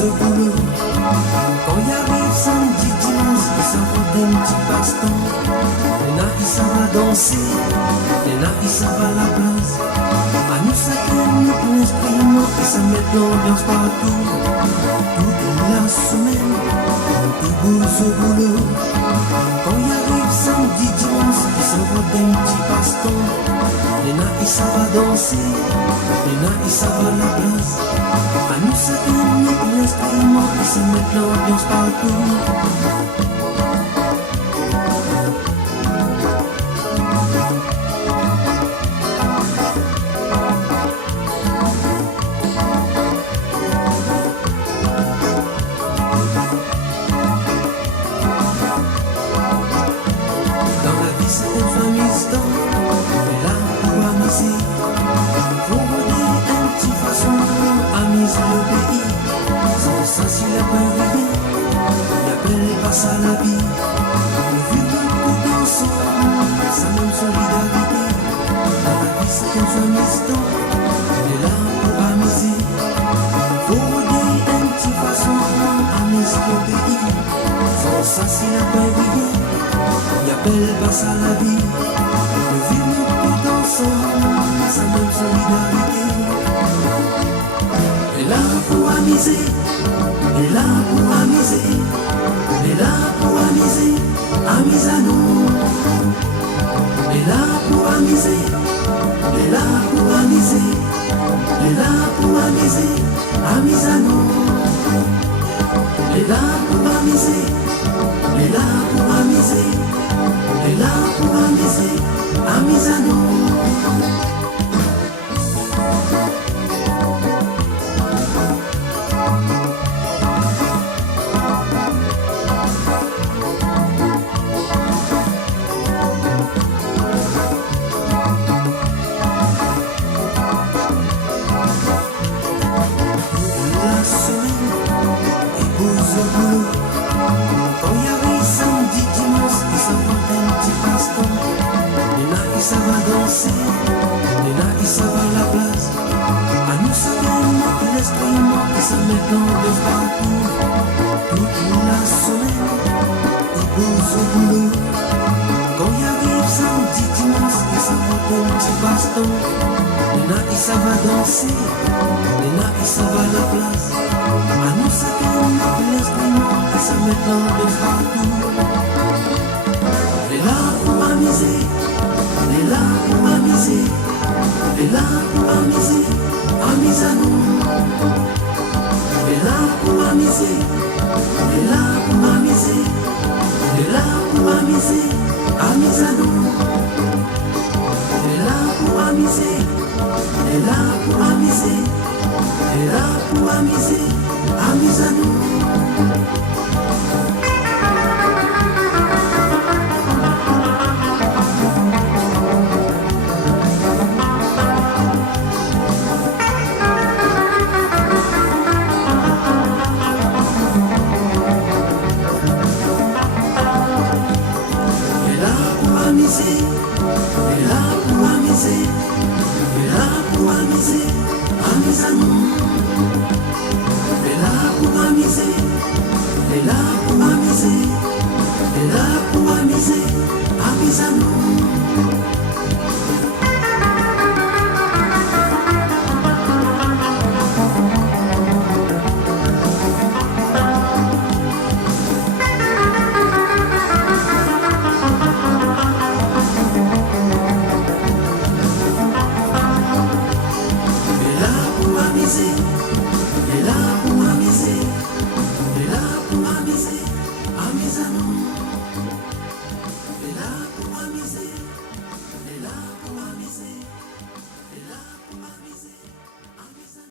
au boulot. Quand y arrive samedi, dimanche, il s'invente un petit passe-temps. Les nains, ils savent danser, les nains, ils savent à la place. À nous, ça nous pour l'instrument, et ça met l'ambiance partout. Toute la semaine, ils bougent au boulot. Quand y arrive samedi, dimanche, ils s'inventent un petit passe-temps. Les nains, ils savent danser, les nains, ils savent à la place. À nous, ça nous pour l'instrument, et ça met l'ambiance partout. À la vie, le vivre tout ensemble, sa même solidarité. Dans la vie c'est un seul instant, on est là pour amuser. Faut redire une petite façon, amuser le pays. Sans ça c'est la paix rien, y a belle passe à la vie. Le vivre tout ensemble, sa même solidarité. On est là pour amuser, on est là pour amuser. On est là pour amuser, amis à nous. On est là pour amuser, on est là pour amuser. On est là pour amuser, amis à nous. On est là pour amuser, on est là pour amuser. On est là pour amuser, amis à nous. Quand y arrive samedi, dimanche, ils s'inventent un petit passe-temps. Les nains, ils savent danser, les nains, ils savent à la place. À nous, ça gagne l'instrument, et ça met l'ambiance partout. Toute la semaine, ils bossent au boulot. Quand y arrive samedi, dimanche, ils s'inventent un petit passe-temps. Les nains, ils savent danser, les nains, ils savent à la place. À nous, ça gagne l'instrument, et ça met l'ambiance partout. On est là pour amuser, on est là pour amuser. On est là pour amuser, amis à nous. On est là pour amuser, on est là pour amuser. On est là pour amuser, amis à nous. On est là pour amuser, on est là pour amuser. On est là pour amuser, amis à nous.